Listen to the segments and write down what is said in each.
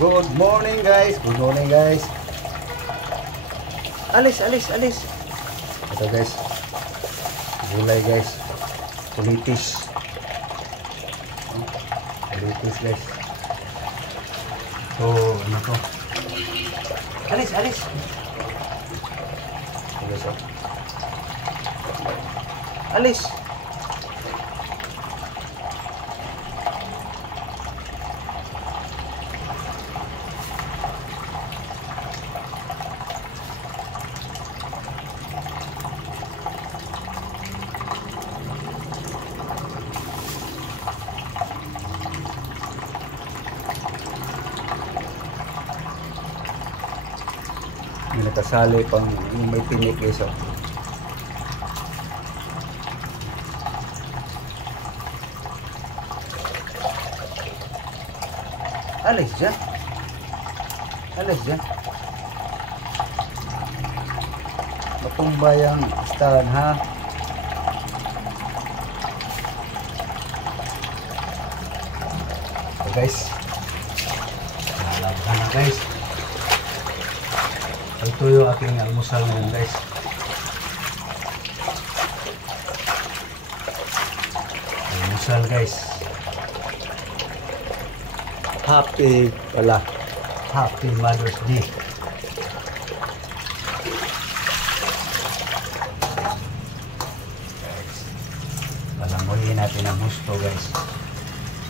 Good morning guys. Good morning guys. Alis. Ito guys. Gulay guys. Kulitis. Kulitis guys. So, ano to? Alis. Alis oh. Alis. May nakasali pang yung may tinik guys oh. Alis dyan. Matumba yung stand ha. So guys, nalabhan na guys. Ito yung aking almusal ngayon guys. Almusal guys. Happy Mother's Day. Palangoyin natin ang gusto guys.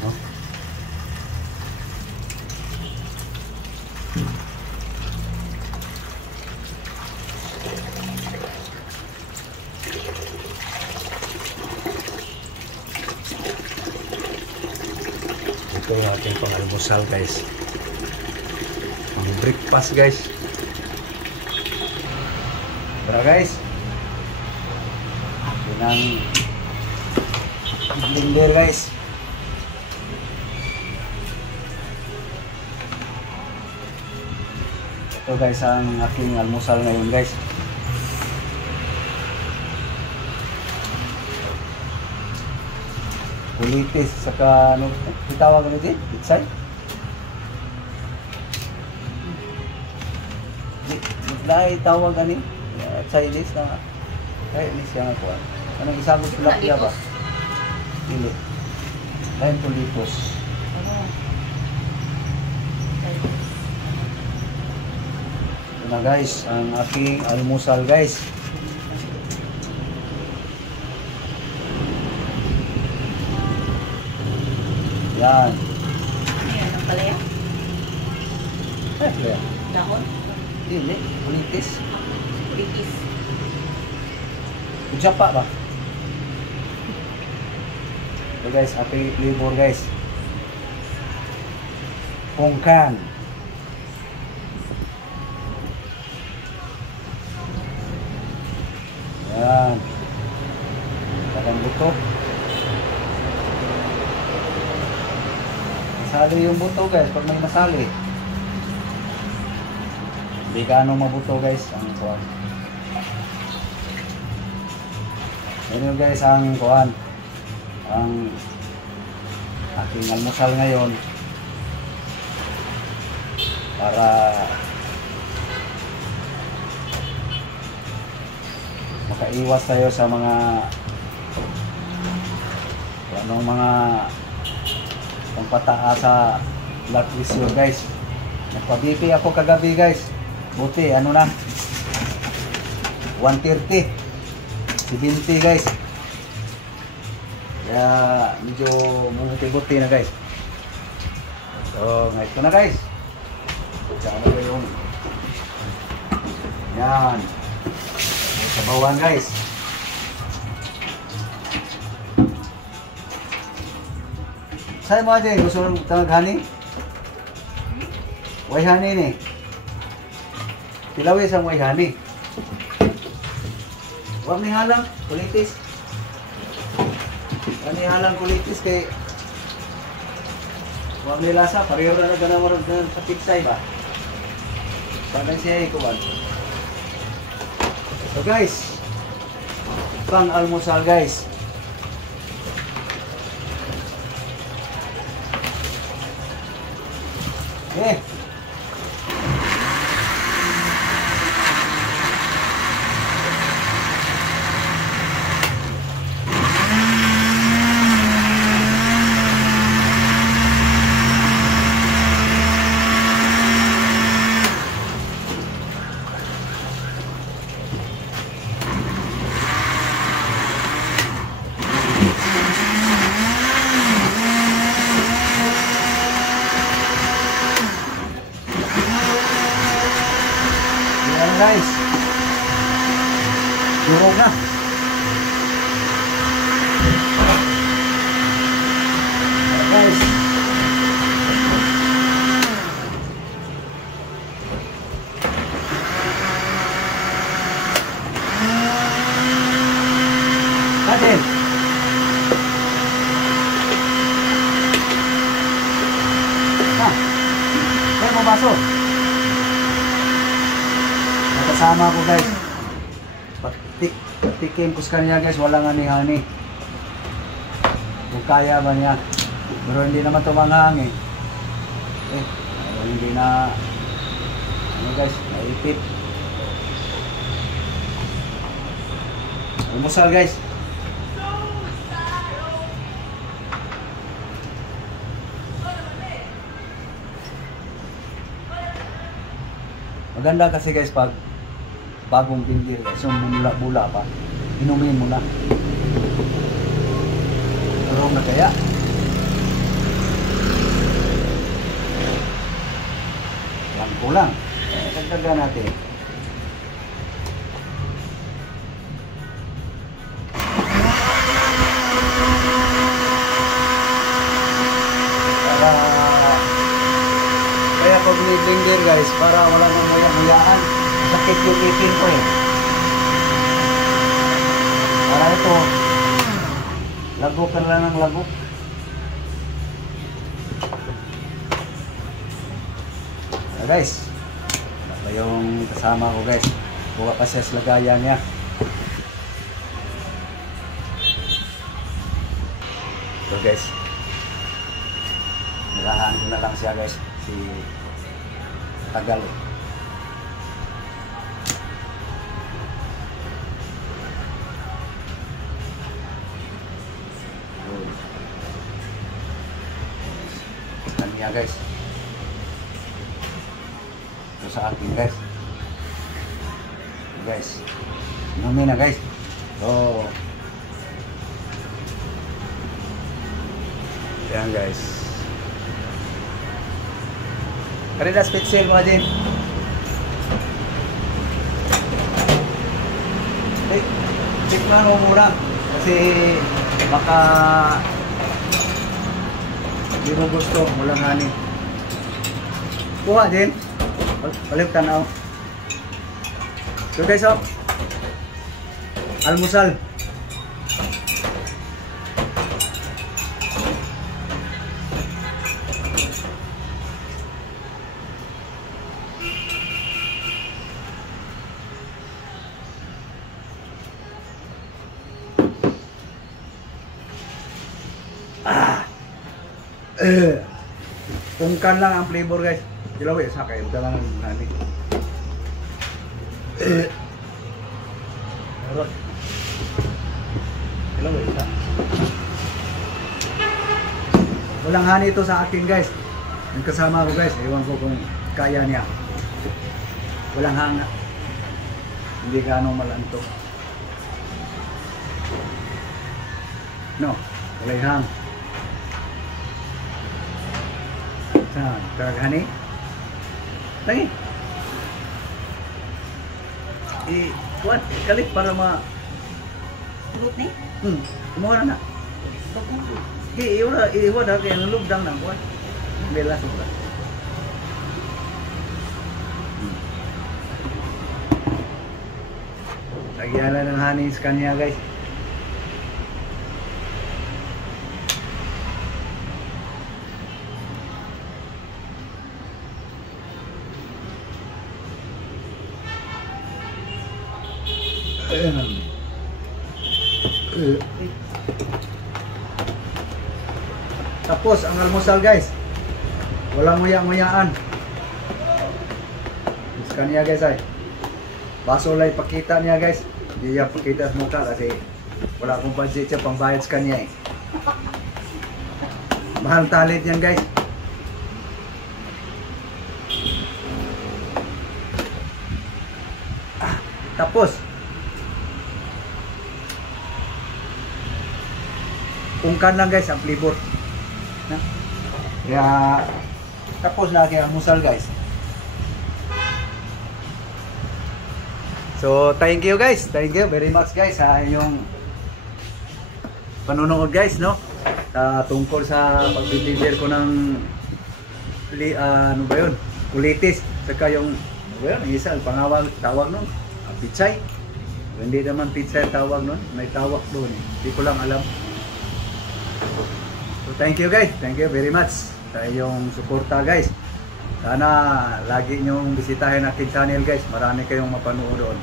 No? Ito yung ating pang-almusal guys. Breakfast guys. Tara guys. Pinang blender guys. Ito guys ang aking almusal ngayon guys. Kulitis saka ano itawag nito? Itsay? Dahil tawag ani Chinese na ini siya nga po. Anong isabot tilapia ba? Dili. Dahil tulitos. Ito na guys, ang aking almusal guys. Yan. Ayan, ang palaya? Palaya. Dahon? Dili, kulitis. Kulitis. Ujapa ba? So guys, happy flavor guys. Pongkan. Yan. Takang buto. Masali yung buto guys, pag may masali. Hindi gaano mabuto guys ang kuhan. Yan guys ang kuhan. Ang aking almusal ngayon para makaiwas tayo sa mga anong mga pampataas sa blood pressure guys. Nagpa-BP ako kagabi guys. Buti, ano na 130 70 guys. Kaya medyo buti-buti na guys. So, ito na guys. Tsaka na yung yan sabawan guys. Saan mo aja gusto mong tangaghani? Wayhani ni Tilawis ang wayhani. Huwag ni halang kulitis. Huwag ni halang kulitis kay huwag ni lasa. Pareho na naganawaran sa pitsay ba? Bagay siya ikuwan. So guys, pang almusal guys. guys. Durog na. Guys. Atin. Ayan mo baso. Nakasama ko guys. Patikin ko sa kanya guys. Walang ani-hani. Kung kaya ba niya. Pero hindi naman tumanghang eh. Hindi na ano guys, naipit. Almusal guys. Maganda kasi guys pag bagong pindir guys, yung mula-bula pa, inumin mo na. Turong na kaya. Lang kulang. Dagdagan natin. Kaya pag blender guys, para wala nang maya-mayaan, sakit yung ipin ko eh. Para ito, lagukan lang ng lagok. Guys, ito yung kasama ko guys. Buka pa siya sa lagayan niya. So guys, nirahan ko na lang siya guys. Si Tagal. Kanya guys. Ito sa akin guys. Guys. Inumin na guys. So. Yan guys. Karina spetsil mo din. Tikman mo muna. Kasi baka hindi mo gusto. Walang hani. Kuha din. Balik tanaw. So guys, oh. Almusal. Tungkan lang ang flavor guys. Dilaw ya sa kayo lang ang nani. Rot. Dilaw ya sa. Walang hani ito sa akin guys. Yung kasama ko guys, ewan ko kung kaya niya. Walang hanga. Hindi gaano malanto. No, walay hang. Saan? Karagani? Lagi. Kuat, kalit para ma... Tulog na Kumuha na na. Iwa na kaya nalugdang na kuat. Bela sobra. Lagyan na ng honey sa kanya guys. Tapos ang almusal guys, walang muya-muyaan. Sa kanya guys ay baso lang pakita niya guys. Hindi niya pakita sa mukha kasi wala akong budget siya pangbayad sa kanya eh. Mahal talent yan guys. Tapos ungkan lang guys ang flavor. Kaya tapos na kaya almusal guys. So, thank you guys. Thank you very much guys sa inyong panonood guys, no? Tungkol sa pag-deliver ko ng ano ba yun? Kulitis. Saka yung ano ba yun? Isa, tawag nun. Pitsay. Hindi naman pitsay tawag nun. May tawag doon. Hindi ko lang alam. So, thank you guys. Thank you very much sa iyong suporta guys. Sana lagi nyong bisitahin aking channel guys. Marami kayong mapanood doon.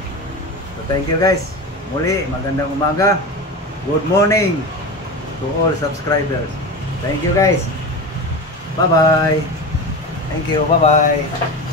So thank you guys. Muli, magandang umaga. Good morning to all subscribers. Thank you guys. Bye bye. Thank you. Bye bye.